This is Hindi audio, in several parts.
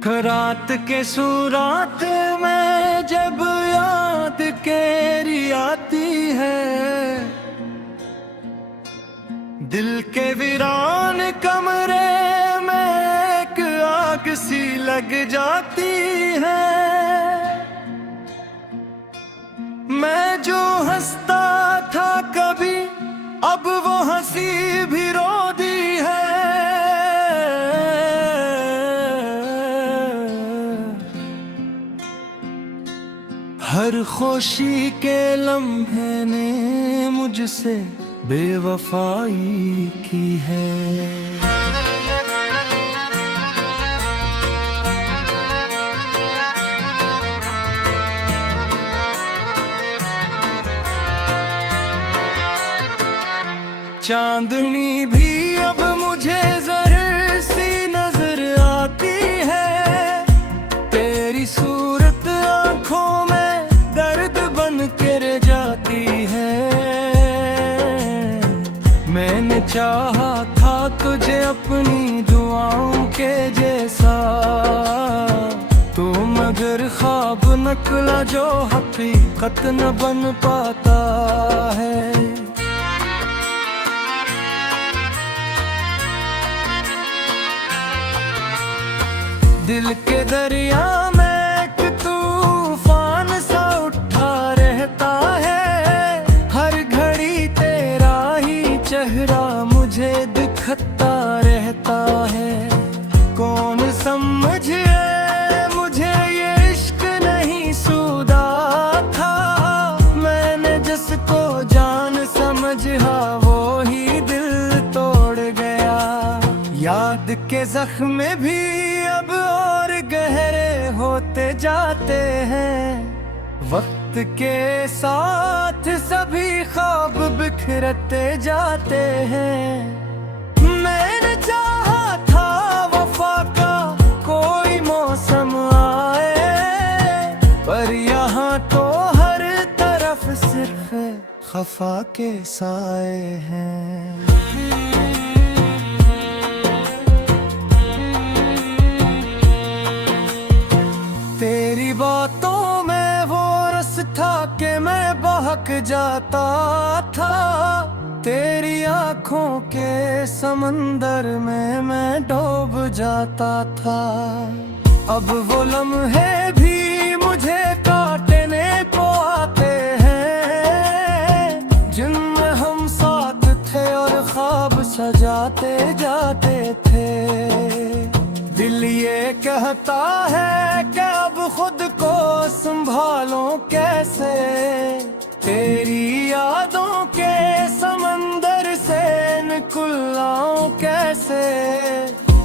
रात के सुरात में जब याद केरी आती है, दिल के वीरान कमरे में एक आग सी लग जाती है। मैं जो हंसता था कभी अब वो हंसी भी रो दी है। हर खुशी के लम्हे ने मुझसे बेवफाई की है। चांदनी भी अब मुझे ज़हर सी नजर आती है। तेरी सूरत आंखों में दर्द बन के रह जाती है। मैंने चाहा था तुझे अपनी दुआओं के जैसा, तू मगर ख्वाब निकला जो हकीकत न बन पाता है। दिल के दरिया में एक तूफान सा उठा रहता है। हर घड़ी तेरा ही चेहरा मुझे दिखता रहता है। कौन समझे मुझे ये इश्क नहीं सूदा था। मैंने जिसको जान समझा वो ही दिल तोड़ गया। याद के जख्म भी अब और गहरे होते जाते हैं। वक्त के साथ सभी ख्वाब बिखरते जाते हैं। मैंने चाहा था वफा का कोई मौसम आए, पर यहाँ तो हर तरफ सिर्फ खफा के साए हैं। तेरी बातों में वो रस था कि मैं बहक जाता था। तेरी आंखों के समंदर में मैं डूब जाता था। अब वो लम्हे भी मुझे काटने को आते हैं, जिनमें हम साथ थे और ख्वाब सजाते जाते थे। दिल ये कहता है कि अब खुद को संभालो कैसे। तेरी यादों के समंदर से निकल आऊं कैसे।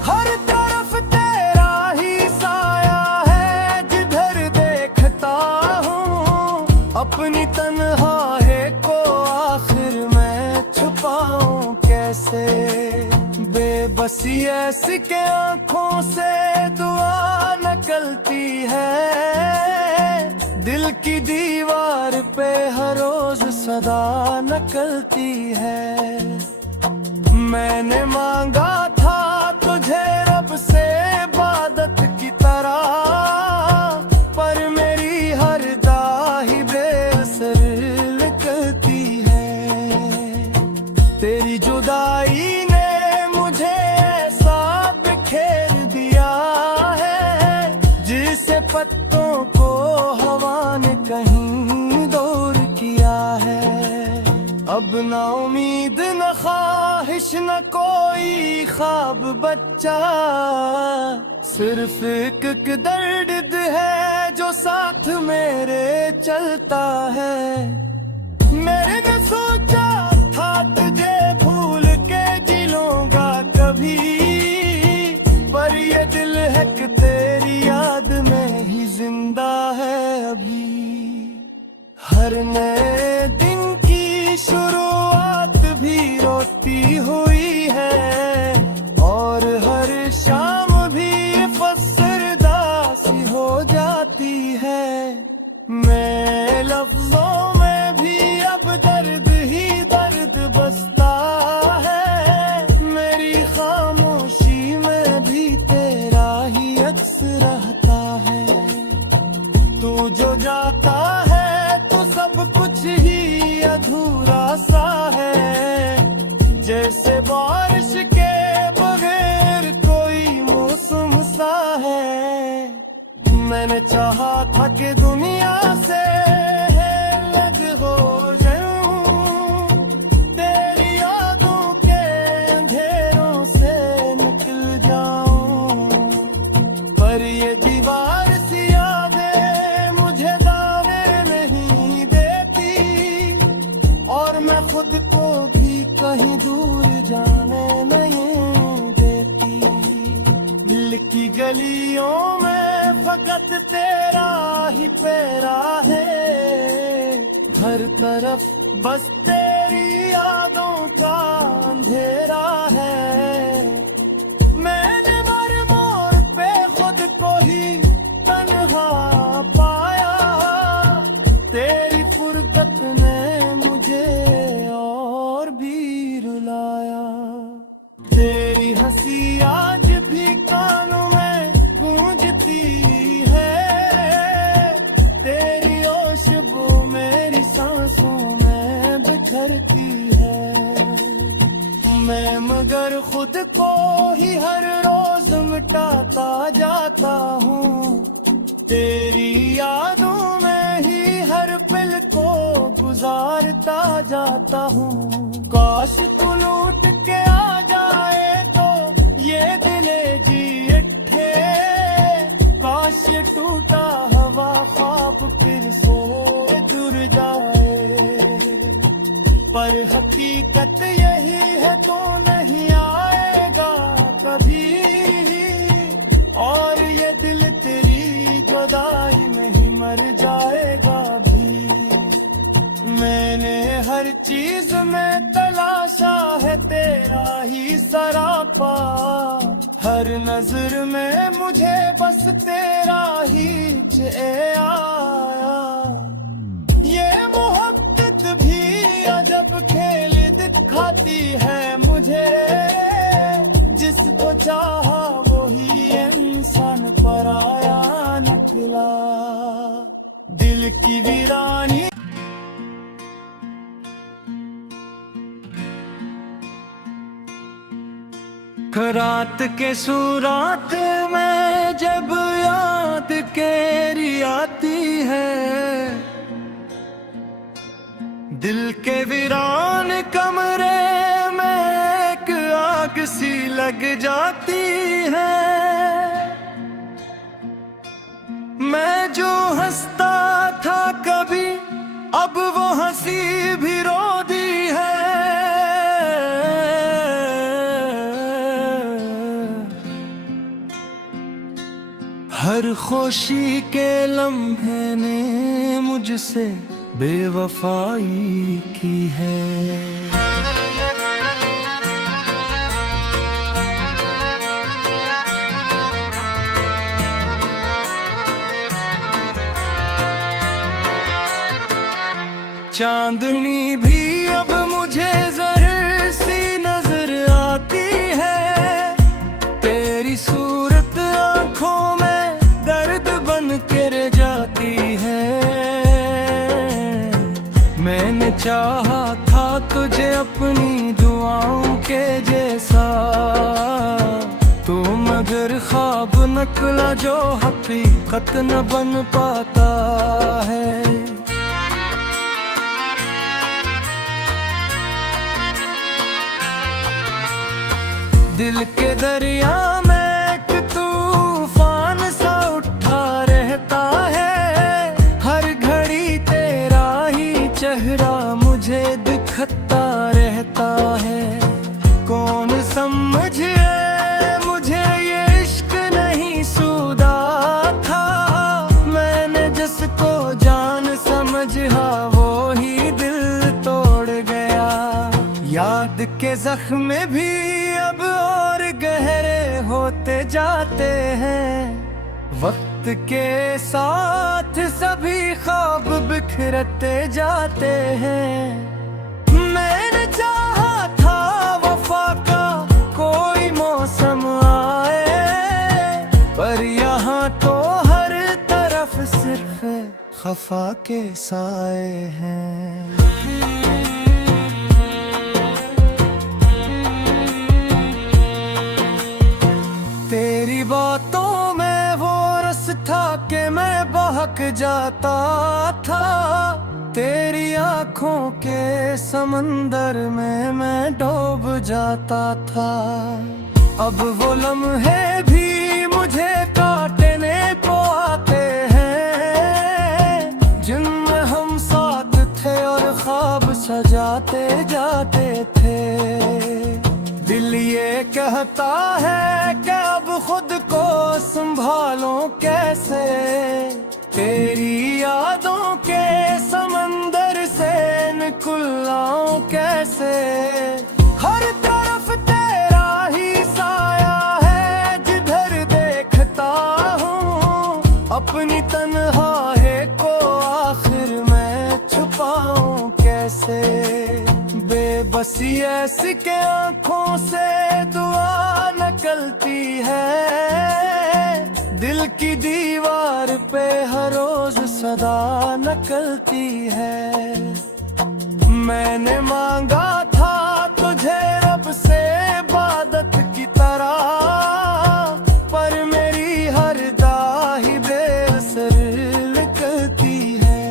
हर तरफ तेरा ही साया है जिधर देखता हूँ। अपनी तन्हाई को आखिर मैं छुपाऊं कैसे। बेबसी ऐसी के आंखों से दुआ निकलती है। दिल की दीवार पे हर रोज सदा निकलती है। मैंने मांगा था तुझे रब से इबादत की तरह, पर मेरी हर दाही बेअसर निकलती है। तेरी जुदाई पत्तों को हवा ने कहीं दूर किया है। अब ना उम्मीद न ख्वाहिश न कोई ख्वाब बच्चा, सिर्फ एक दर्द है जो साथ मेरे चलता है। मैंने न सोचा था तुझे भूल के जी लूंगा कभी, पर ये दिल है कि तेरी याद में ही जिंदा है अभी। हर नए दिन की शुरुआत भी रोती हुई है, और हर शाम भी फसरदा सी हो जाती है। मैं लफ्जों में भी अब दर्द ही दर्द जैसे बारिश के बगैर कोई मौसम सा है। मैंने चाहा था कि दुनिया से अलग हो जाऊं, तेरी यादों के अंधेरों से निकल जाऊं, पर ये दीवार सी यादें मुझे दावे नहीं देती, और मैं खुद को भी कहीं दूर जाने नहीं देती। दिल की गलियों में फकत तेरा ही पेरा है, हर तरफ बस तेरी यादों का अंधेरा है। मैंने हर मोड़ पे खुद को ही तन्हा पाया, तेरी फुरकत ने मुझे और भी रुलाया। तेरी हंसी आज भी कानों में गूंजती है, तेरी खुशबू मेरी सांसों में बिखरती है। मैं मगर खुद को ही हर रोज मिटाता जाता हूँ, तेरी यादों में ही हर पल को गुजारता जाता हूँ। काश तू लूट के आ जाए तो ये दिले जी उठे, काश ये टूटा हवा ख्वाब फिर सोए जुड़ जाए, पर हकीकत यही है तो नहीं आएगा कभी, और ये दिल तेरी जुदाई में ही मर जाएगा भी। मैंने हर चीज में तलाशा है तेरा ही सरापा, हर नजर में मुझे बस तेरा ही आया। ये मोहब्बत भी अजब खेल दिखाती है मुझे, जिसको चाहा वो ही इंसान पराया निकला। दिल की वीरानी रात के सुरात में जब याद केरी आती है, दिल के वीरान कमरे में एक आग सी लग जाती है। मैं जो हंसता था कभी अब वो हंसी भी रो दी है। हर खुशी के लम्हे ने मुझसे बेवफाई की है। चांदनी भी अब मुझे ज़हर सी नजर आती है, तेरी सूरत आँखों में दर्द बन कर जाती है। मैंने चाहा था तुझे अपनी दुआओं के जैसा, तो मगर ख्वाब निकला जो हकीकत न बन पाता है। दिल के दरिया में एक तूफान सा उठा रहता है, हर घड़ी तेरा ही चेहरा मुझे दिखता रहता है। कौन समझे मुझे ये इश्क नहीं सूदा था, मैंने जिसको जान समझा वो ही दिल तोड़ गया। याद के जख्म भी अब और गहरे होते जाते हैं, वक्त के साथ सभी ख्वाब बिखरते जाते हैं। मैंने चाहा था वफा का कोई मौसम आए, पर यहाँ तो हर तरफ सिर्फ खफा के साए हैं। जाता था, तेरी आंखों के समंदर में मैं डूब जाता था। अब वो लम्हे भी मुझे काटने को आते हैं, जिनमें हम साथ थे और ख्वाब सजाते जाते थे। दिल ये कहता है कि अब खुद को संभालो कैसे, तेरी यादों के समंदर से निकल आऊं कैसे। हर तरफ तेरा ही साया है, जिधर देखता हूँ अपनी तन्हाई को आखिर मैं छुपाऊं कैसे। बेबसी ऐसी के आंखों से दुआ निकलती है, दिल की दीवार पे हर रोज सदा निकलती है। मैंने मांगा था तुझे रब से इबादत की तरह, पर मेरी हर दाही बेअसर निकलती है।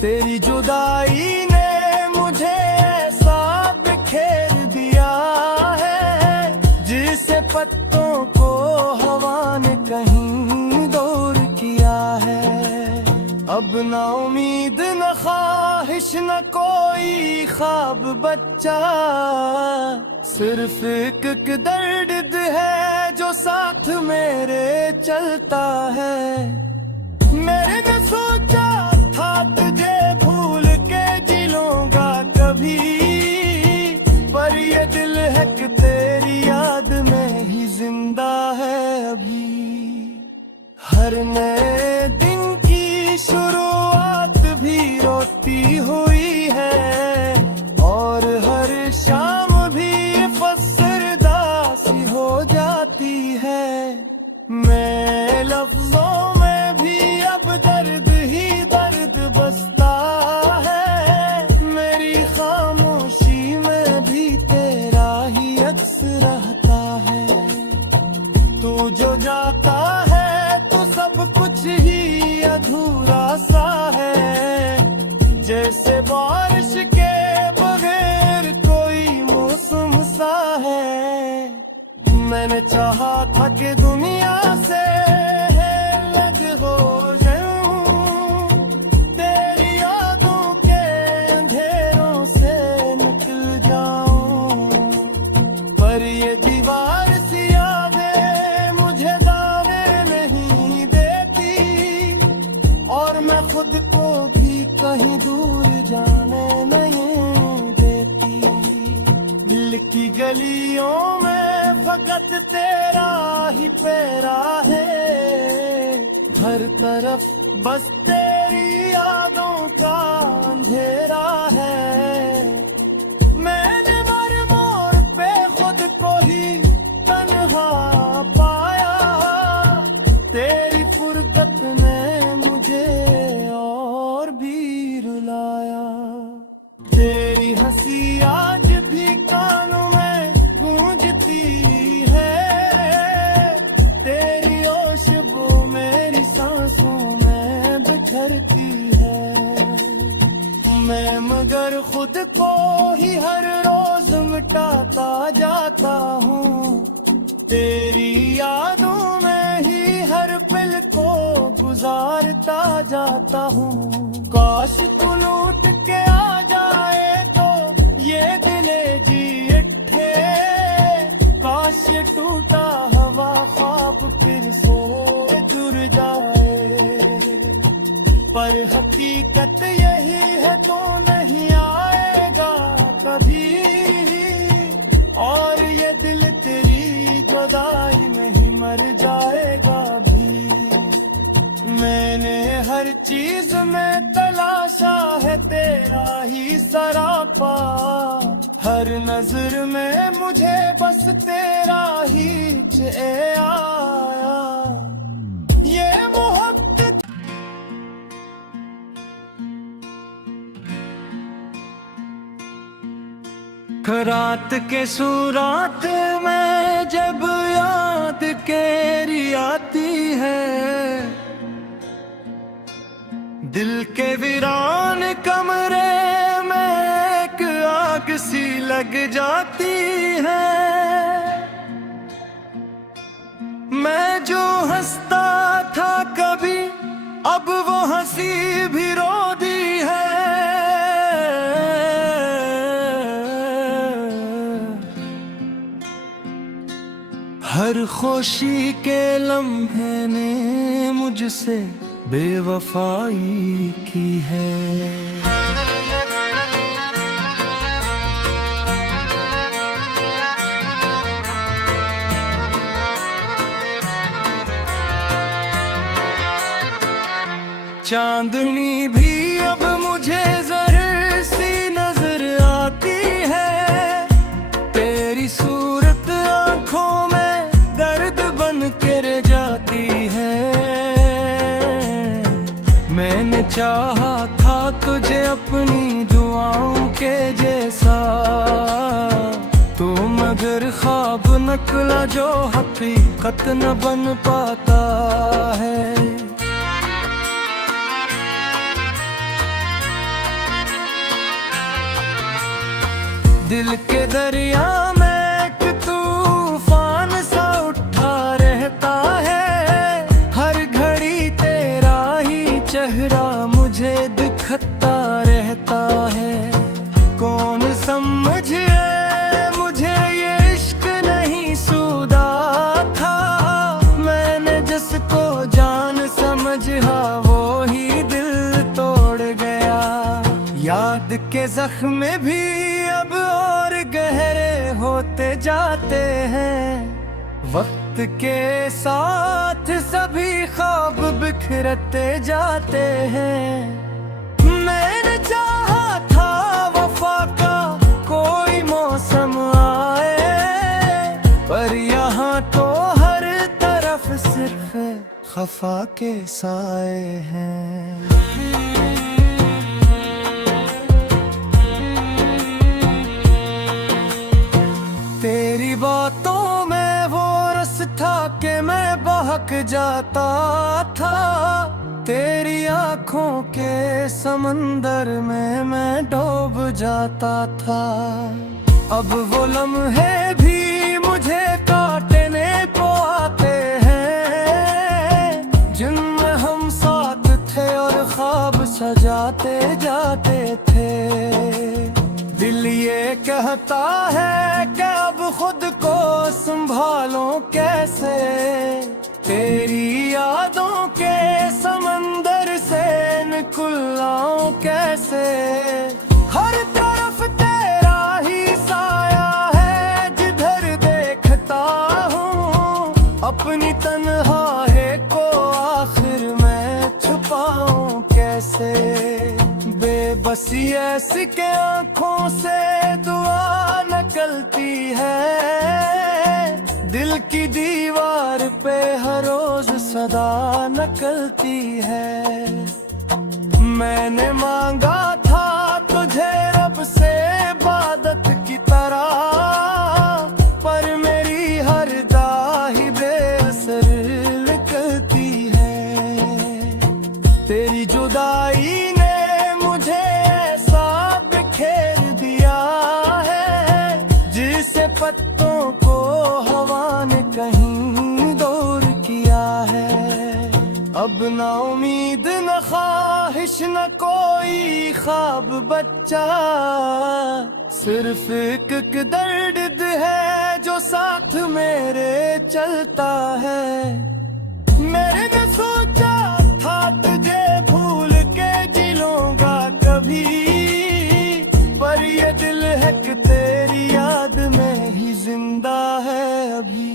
तेरी जुदाई ने मुझे ऐसा बिखेर दिया है, जिसे पत्तों को हवा ने कहीं दूर किया है। अब ना उम्मीद न ख्वाहिश न कोई ख्वाब बच्चा, सिर्फ एक दर्द है जो साथ मेरे चलता है। मैंने न सोचा था तुझे भूल के जी लूंगा कभी, पर ये दिल है कि तेरी याद में ही जिंदा है अभी। हर नए दिन की शुरुआत भी रोती हुई है, और हर शाम भी फसरदा सी हो जाती है। मैं लफ्जों में भी अब दर्द ही दर्द बसता है, मेरी खामोशी में भी तेरा ही अक्स रहता है। तू जो जाता है तो सब कुछ ही अधूरा सा है, जैसे बारिश के बगैर कोई मौसम सा है। मैंने चाहा था कि दुनिया से अलग हो जाऊं, तेरी यादों के अंधेरों से निकल जाऊं, पर ये दीवार सी यादें मुझे दावे नहीं देती, और मैं खुद को भी कहीं दूर जाने नहीं देती। दिल की गलियों में फकत तेरा ही पेरा है, हर तरफ बस तेरी यादों का अंधेरा है। मैंने मर मोड़ पे खुद को ही तन्हा पाया, तेरी फुरकत ने मुझे और भी रुलाया। तेरी हंसी आज भी कानों में गूंजती है, तेरी खुशबू मेरी सांसों में बिखरती है। मैं मगर खुद को ही हर रोज मिटाता जाता हूँ, तेरी यादों में ही हर पल को गुजारता जाता हूँ। काश तू लौट के आ जाए तो ये दिले जी उठे, काश ये टूटा हवा ख्वाब फिर सो जुड़ जाए। पर हकीकत यही है तो नहीं आएगा कभी, और ये दिल तेरी जुदाई में ही मर जाएगा भी। मैंने हर चीज में तलाशा है तेरा ही सरापा, हर नजर में मुझे बस तेरा ही आया। ये मोहब्बत रात के सुरात में जब याद तेरी आती है, दिल के वीरान कमरे में एक आग सी लग जाती है। मैं जो हंसता था कभी अब वो हंसी भी रो दी है। हर खुशी के लम्हे ने मुझसे बेवफाई की है। चांदनी भी अब मुझे जहर सी नजर आती है। तेरी सूरत आंखों में दर्द बन के रह जाती है। मैंने चाहा था तुझे अपनी दुआओं के जैसा, तू मगर ख्वाब नकला जो हकीकत न बन पाता है। दिल के दरिया में एक तूफान सा उठा रहता है। हर घड़ी तेरा ही चेहरा मुझे दिखता रहता है। कौन समझे मुझे ये इश्क नहीं सूदा था। मैंने जिसको जान समझा वो ही दिल तोड़ गया। याद के जख्म भी अब और गहरे होते जाते हैं। वक्त के साथ सभी ख्वाब बिखरते जाते हैं। मैंने चाहा था वफा का कोई मौसम आए, पर यहाँ तो हर तरफ सिर्फ खफा के साए हैं। तेरी बातों में वो रस था कि मैं बहक जाता था। तेरी आंखों के समंदर में मैं डूब जाता था। अब वो लम्हे भी मुझे काटने को आते हैं, जिनमें हम साथ थे और ख्वाब सजाते जाते थे। दिल ये कहता है कि अब खुद को संभालो कैसे। तेरी यादों के समंदर से निकल आऊं कैसे। हर तरफ तेरा ही साया है जिधर देखता हूँ। अपनी तन्हाई को आखिर मैं छुपाऊं कैसे। बेबसी ऐसी के आंखों से दुआ निकलती है। दिल की दीवार पे हर रोज सदा निकलती है। मैंने मांगा था तुझे रब से इबादत की तरह, पर मेरी हर दाही बेअसर निकलती है। तेरी जुदाई पत्तों को हवा ने कहीं दूर किया है। अब ना उम्मीद न ख्वाहिश न कोई ख्वाब बच्चा, सिर्फ एक दर्द है जो साथ मेरे चलता है। मैंने न सोचा था तुझे भूल के जी लूंगा कभी, पर ये दिल है कि तेरी याद में ही जिंदा है अभी।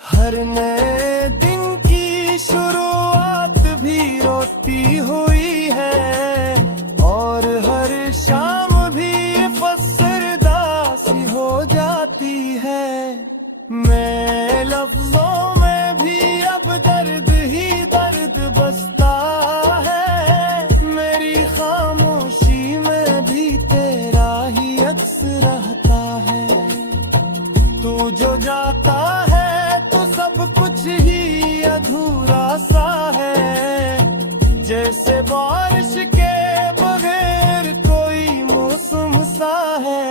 हर नए दिन की शुरुआत भी रोती हुई है, और हर शाम भी फसरदा सी हो जाती है। मैं लफ्जों में भी अब दर्द ही दर्द बसता है। मेरी खामोशी में भी तेरा ही अक्स रहता है। तू जो जाता है तो सब कुछ ही अधूरा सा है, जैसे जैसे बारिश के बगैर कोई मौसम सा है।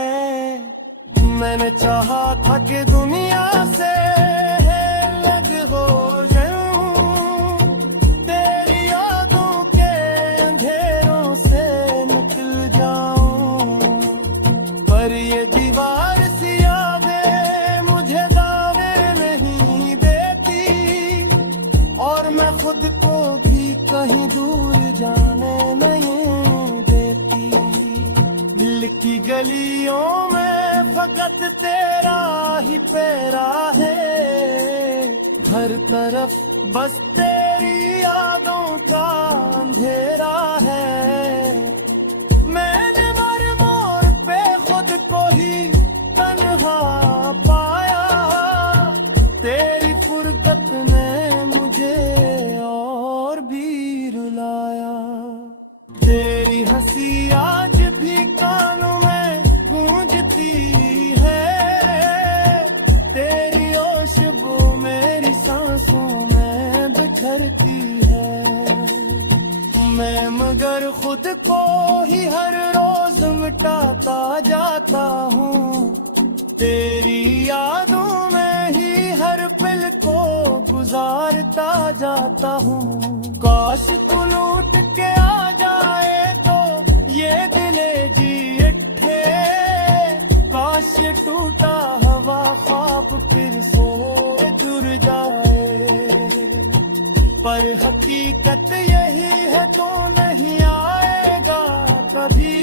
मैंने चाहा था कि दुनिया से अलग हो जाऊं, तेरी यादों के अंधेरों से निकल जाऊं, पर ये दीवार सी यादें मुझे दावे नहीं देती, और मैं खुद को भी कहीं दूर जाने नहीं देती। दिल की गलियों में फकत तेरा ही पेरा है, हर तरफ बस तेरी यादों का अंधेरा है। मैंने मर मोड़ पे खुद को ही तन्हा पाया, तेरी फुरकत ने मुझे और भी रुलाया। तेरी हंसी आज भी कानों में गूंजती है, तेरी खुशबू मेरी सांसों में बिखरती है। मैं मगर खुद को ही हर रोज मिटाता जाता हूँ, तेरी यादों में ही हर पल को गुजारता जाता हूँ। काश तू लौट के आ जाए तो ये दिले जी उठे, काश ये टूटा हवा ख्वाब फिर से जुड़ जाए, पर हकीकत यही है तो नहीं आएगा कभी,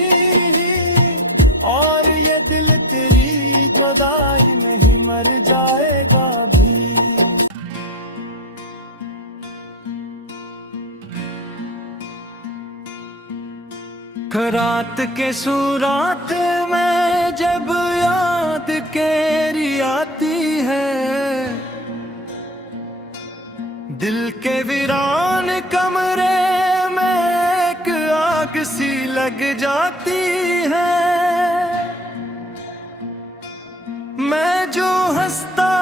और ये दिल तेरी जुदाई नहीं मर जाएगा भी। रात के सुरात में जब याद तेरी आती है, दिल के वीरान कमरे में एक आग सी लग जाती है। मैं जो हंसता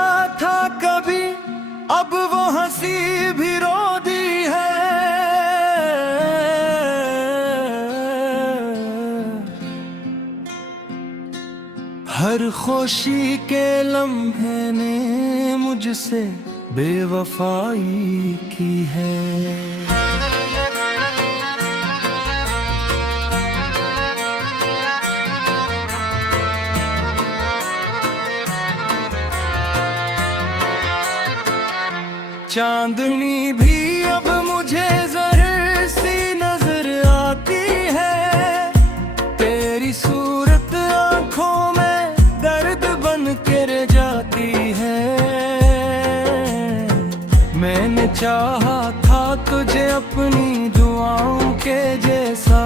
था कभी अब वो हंसी भी रो दी है। हर खुशी के लम्हे ने मुझसे बेवफाई की है। चांदनी भी अब मुझे ज़हर सी नजर आती है, तेरी सूरत आंखों में दर्द बन के रह जाती है। मैंने चाहा था तुझे अपनी दुआओं के जैसा,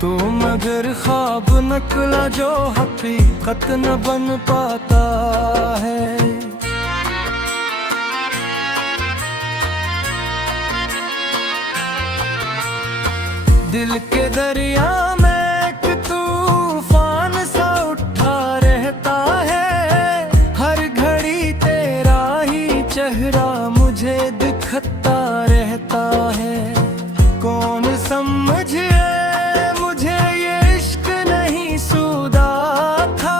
तो मगर ख्वाब निकला जो हकीकत न बन पाता है। दिल के दरिया में एक तूफान सा उठा रहता है, हर घड़ी तेरा ही चेहरा मुझे दिखता रहता है। कौन समझे मुझे ये इश्क नहीं सूदा था,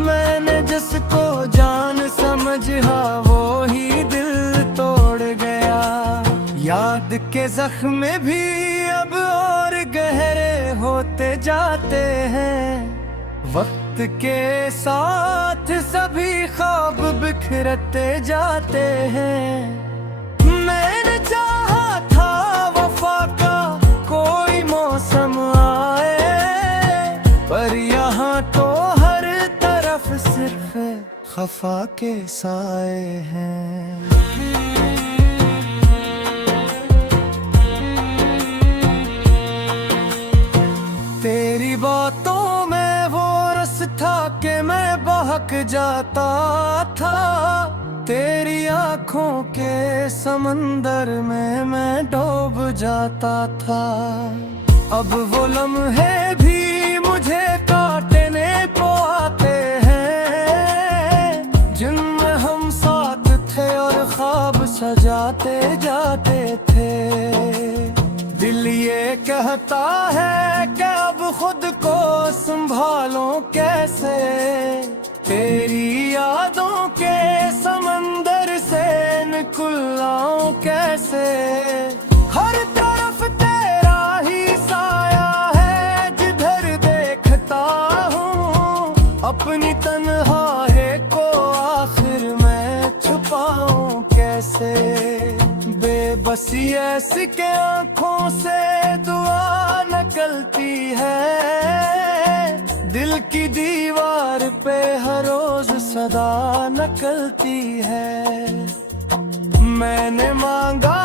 मैंने जिसको जान समझा वो ही दिल तोड़ गया। याद के जख्म भी अब और गहरे होते जाते हैं, वक्त के साथ सभी ख्वाब बिखरते जाते हैं। मैंने चाहा था वफा का कोई मौसम आए, पर यहाँ तो हर तरफ सिर्फ खफा के साए हैं। तेरी बातों में वो रस था कि मैं बहक जाता था, तेरी आँखों के समंदर में मैं डूब जाता था। अब वो लम्हे भी मुझे काटने को आते हैं, जिनमें हम साथ थे और ख्वाब सजाते जाते थे। कहता है कि अब खुद को संभालो कैसे, तेरी यादों के समंदर से निकल आऊं कैसे। हर तरफ तेरा ही साया है जिधर देखता हूँ, अपनी तन्हाई को आखिर मैं छुपाऊं कैसे। बेबसी ऐसी के आंखों से दुआ निकलती है, दिल की दीवार पे हर रोज सदा निकलती है। मैंने मांगा